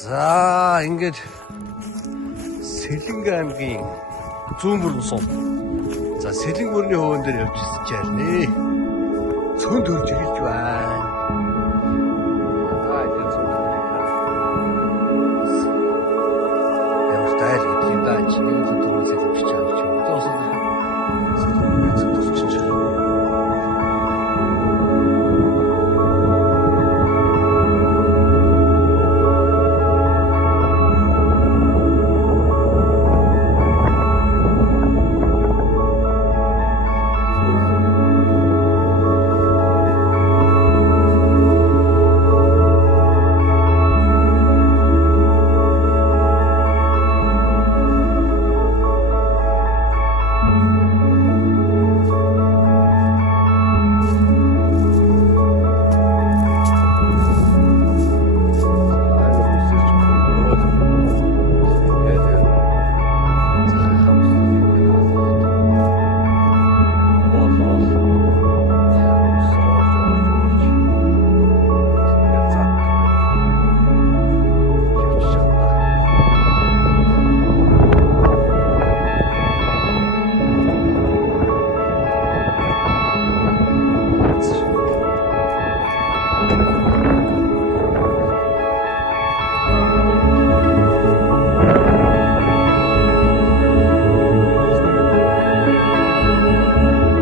За ингээд Сэлэнг аймгийн зүүн бүрэн сум. За Сэлэнг бүрний хөвөн дээр явж ирж байна. Цөнд төрж ирж байна.